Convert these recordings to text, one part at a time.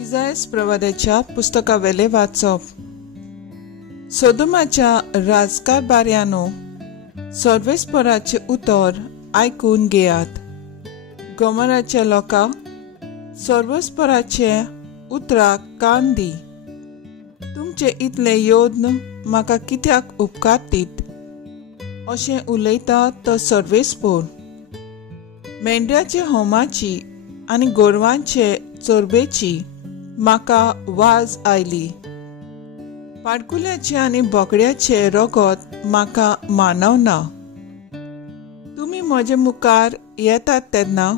इसायास प्रवाद्याच्या पुस्तकावेले वाचप. सोदोमाच्या राजकारभार्यानो, सर्वेस्पराचे उतर आयकून घेयात. गोमोराच्या लोका, सर्वेस्पराचे उतराक कान दी. तुमचे इतले योद्न म्हाका कित्याक उपकारतीत? अशें उलयता तो सर्वेस्पर. मेंढ्याचे होमाची आनी गोरवांचे चोरबेची म्हाका वाज आयली. पाडकुल्याचे आनी बोकड्याचे रगत म्हाका मानवना. तुमी म्हजे मुखार येतात तेन्ना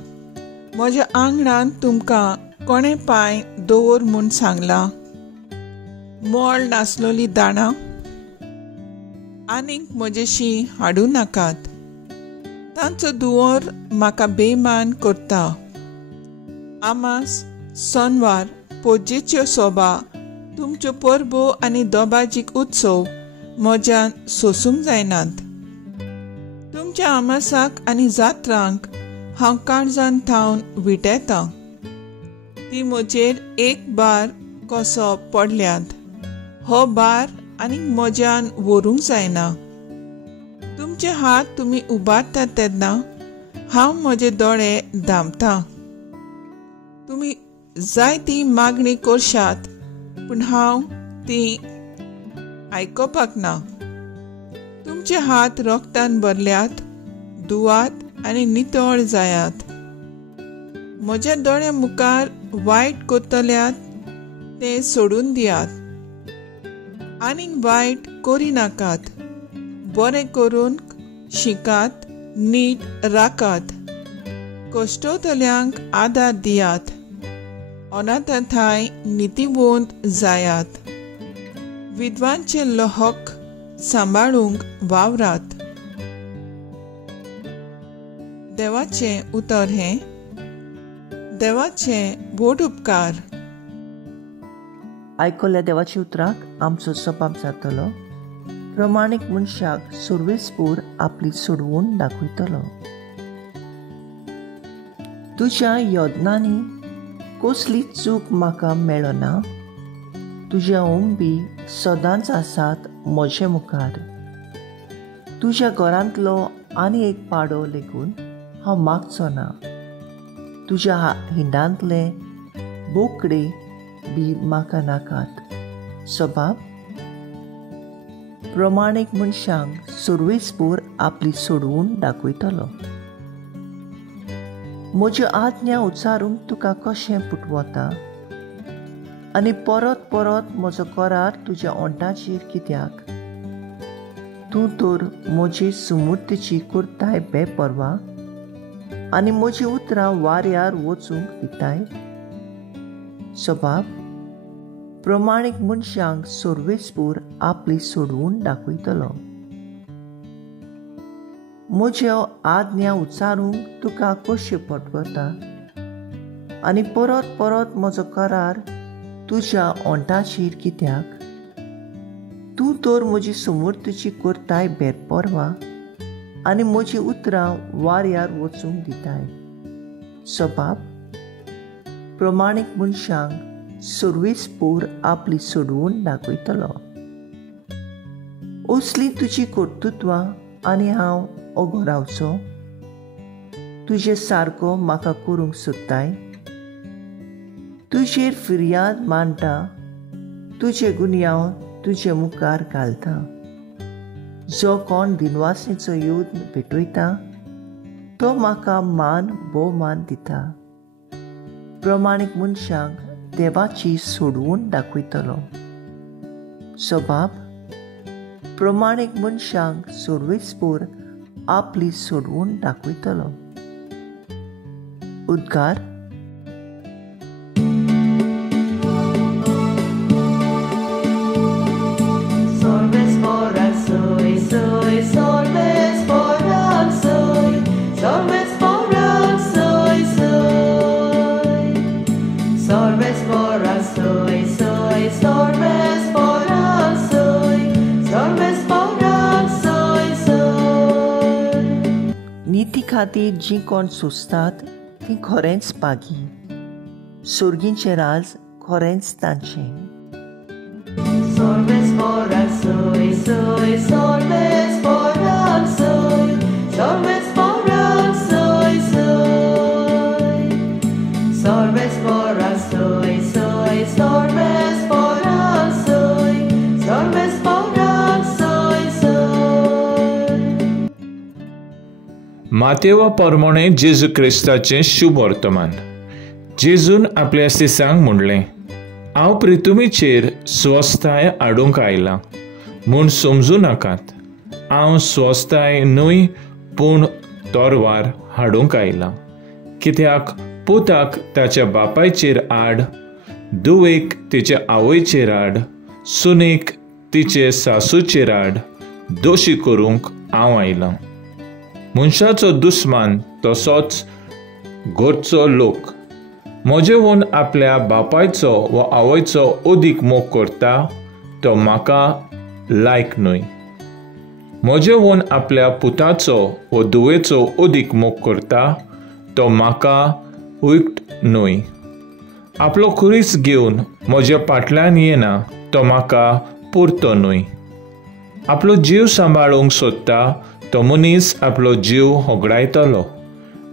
म्हज्या आंगणान तुमकां कोणे पांय दवर म्हूण सांगलां? मोळ नासलोली दाणां आनीक म्हजेशी हाडूं नाकात. तांचो दुवर म्हाका बेमान करता. आमास, सोनवार, पोज्जेच्यो सोबा, तुमच्यो परबो आनी दोबाजीक उत्सव म्हज्यान सोसूंक जायनात. तुमच्या आमासाक आनी जात्रांक हांव काळजान थावन विटयतां. ती म्हजेर एक बार कसो पडल्यात. हो बार आनीक म्हज्यान व्हरूंक जायना. तुमचे हात तुमी उबारतात तेन्ना हांव म्हजे दोळे धांपतां. तुमी जाय ती मागणी करशात, पूण हांव ती आयकोपाक ना. तुमचे हात रोगतान भरल्यात, धुवात आनी नितळ जायात. म्हज्या दोळे मुखार वायट कोत्तल्यात ते सोडून दियात. आनीक वायट करिनाकात. बरें करून शिकात, नीट राखात. कश्टोतल्यांक आदार दियात. अनाथांय नितीवंत जायात. विधवांचे हक सांबाळूंक वावरात. देवाचें उतर हें. देवाचे व्हड उपकार. आयकल्ल्या देवाच्या उतराक आमचो सपाप जातलो. प्रमाणीक मनशाक सर्वेस्पर आपली सोडवून दाखयतलो. तुज्या यत्नांनी कसली चूक म्हाका मेळना. तुज्या उंबी सदांच आसात म्हजे मुखार. तुज्या घरांतलो आनी एक पाडो लेगून हांव मागचो ना. तुज्या हिंडांतले बोकडे बी म्हाका नाकात. सबाब, प्रमाणीक मनशांक सर्वेस्पर आपली सोडवून दाखयतलो. म्हज्यो आज्ञा उच्चारूंक तुका कशें फुटवता? आनी परत परत म्हजो करार तुज्या ओंठाचेर कित्याक? तूं तर म्हजे सुमूर्तीची करताय बेपरवा आनी म्हजी उतरां वाऱ्यार वचूंक दिताय. सबाब, प्रमाणीक मनशांक सर्वेस्पर आपली सोडवून दाखयतलो. म्हज्यो आज्ञा उच्चारूंक तुका कशें फटवता? आनी परत परत म्हजो करार तुज्या ओंठाचेर कित्याक? तूं तर म्हजी सुमूर्तीची करताय बेपरवा आनी म्हजी उतरां वाऱ्यार वचूंक दिताय. सबाब, प्रमाणीक मनशांक सर्वेस्पर आपली सोडवून दाखयतलो. असली तुजी कर्तुत्वां आनी हांव ओगो रावचो? तुजे सारको म्हाका करूंक सोदताय. तुजेर फिर्याद मांडटा. तुजे गुन्यांव तुजे मुखार घालता. जो कोण दिनवासेचो योद्न भेटयता तो म्हाका मान भोवमान दिता. प्रमाणीक मनशांक देवाची सोडवून दाखयतलो. सबाब, प्रमाणीक मनशांक सर्वेस्पर आपली सोडवून दाखयतलो. उद्गार. नीती खातीर जीं कोण सोंसतात तीं खरेंच पागी. सुर्गींचें राज खरेंच तांचें. Solves for us, soy, solves for us, solves for us, soy. Solves for us, soy, solves for us, solves for us, soy. मातेवा परमणे जेजू क्रिस्ताचें शुभ वर्तमान. जेजून आपल्या सिसांक म्हणलें, हांव प्रितुमीचेर स्वस्थाय हाडूंक आयलां म्हूण समजूं नाकात. हांव स्वस्थाय न्हय पूण तोरवार हाडूंक आयलां. कित्याक पुताक ताच्या बापायचेर आड, धुवेक तिच्या आवयचेर आड, सुनेक तिचे सासूचेर आड दोशी करूंक हांव आयलां. मनशाचो दुस्मान तसोच घरचो लोक. म्हजेवन आपल्या बापायचो वा आवयचो ओदीक मोग करता तो म्हाका लायक न्हय. म्हजेवन आपल्या पुताचो वा धुवेचो ओदीक मोग करता तो म्हाका उक्त न्हय. आपलो खुरीस घेवन म्हज्या फाटल्यान येना तो म्हाका पुरतो न्हय. आपलो जीव सांबाळूंक सोदता तो मनीस आपलो जीव होगडायतलो,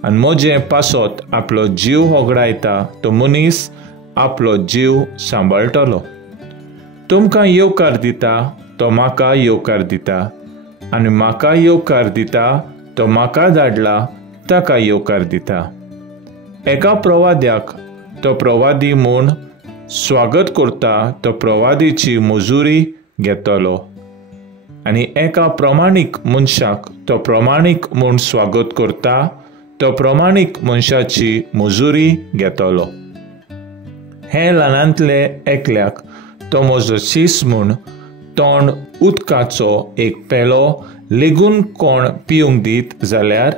आनी म्हजें पासत आपलो जीव होगडायता तो मनीस आपलो जीव सांबाळटलो. तुमकां येवकार दिता तो म्हाका येवकार दिता, आनी म्हाका येवकार दिता तो म्हाका धाडला ताका येवकार दिता. एका प्रवाद्याक तो प्रवादी म्हूण स्वागत करता तो प्रवादीची मजुरी घेतलो, आनी एका प्रमाणीक मनशाक तो प्रमाणीक म्हूण स्वागत करता तो प्रमाणीक मनशाची मजुरी घेतलो. हे ल्हानांतले एकल्याक तो म्हजो शीस म्हूण तोंड उदकाचो एक पेलो लेगून कोण पिवंक दीत जाल्यार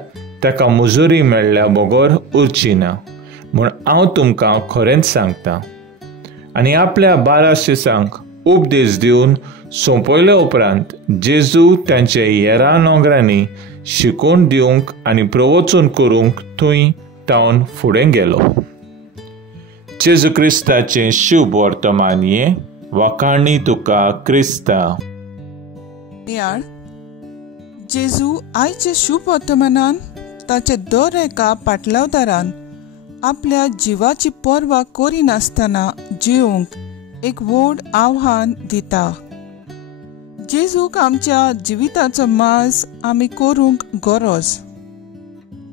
ताका मजुरी मेळ्ळ्या बगर उरची ना म्हूण हांव तुमकां खरेंच सांगतां. आनी आपल्या 12 शिसांक उपदेश दिवन सोंपयले उपरांत जेजू तांचे हेरां नोकरांनी शिकोवन दिवंक आनी प्रवचन करूंक थंय तावन फुडें गेलो. जेजू क्रिस्ताचें शुभ वर्तमान हें वखाणी तुका क्रिस्ता. जेजू आयच्या शुभ वर्तमानान ताचे दर एका पाटलावदारान आपल्या जिवाची पर्वा करिनासतना जिवंक एक व्हड आव्हान दिता. जेजूक आमच्या जिविताचो माज आमी करूंक गरज.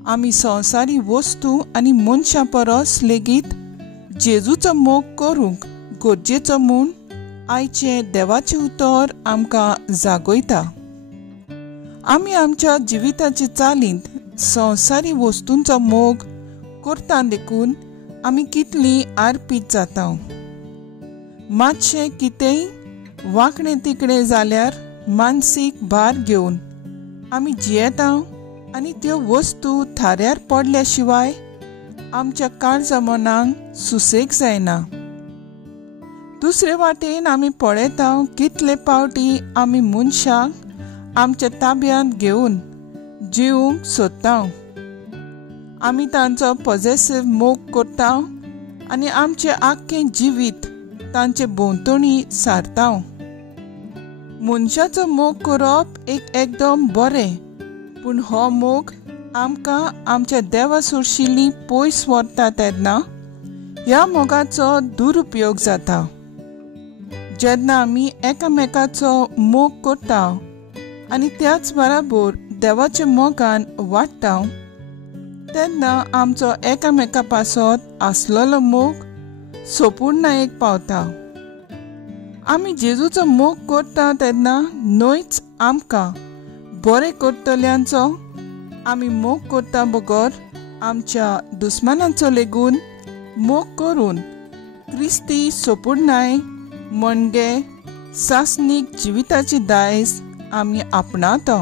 आमी संवसारी वस्तू आनी मनशां परस लेगीत जेजूचो मोग करूंक गरजेचो म्हूण आयचें देवाचें उतर आमकां जागयता. आमी आमच्या जिविताचे चालींत संवसारी वस्तूंचो मोग करता देखून आमी कितलीं आरपीत जाता. मातशें कितेंय वांकडें तिकडें जाल्यार मानसीक भार घेवन आमी जियेता आनी त्यो वस्तू थाऱ्यार पडल्या शिवाय आमच्या काळजा मनाक सुसेग जायना. दुसरे वाटेन आमी पळयता कितले फावटी आमी मनशाक आमच्या ताब्यांत घेवन जिवंक सोदता. आमी तांचो पॉझेसिव्ह मोग करता आनी आमचें आख्खें जिवीत तांचे भोंवतणी सारता. मनशाचो मोग करप एकदम बरें, पूण हो मोग आमकां आमच्या देवा सुरशिल्लीं पयस व्हरता तेन्ना ह्या मोगाचो दुरुपयोग जाता. जेन्ना आमी एकामेकाचो मोग करता आनी त्याच बराबर देवाच्या मोगान वाडटा तेन्ना आमचो एकामेका पासत आसलेलो मोग सोपूर्णायेक पावता. आमी जेजूचो मोग करता तेन्ना न्हयच आमकां बरें करतल्यांचो आमी मोग करता बगर आमच्या दुस्मानांचो लेगून मोग करून क्रिस्ती सोपूर्णाय म्हणजे सासनीक जिविताची दायज आमी आपणाता.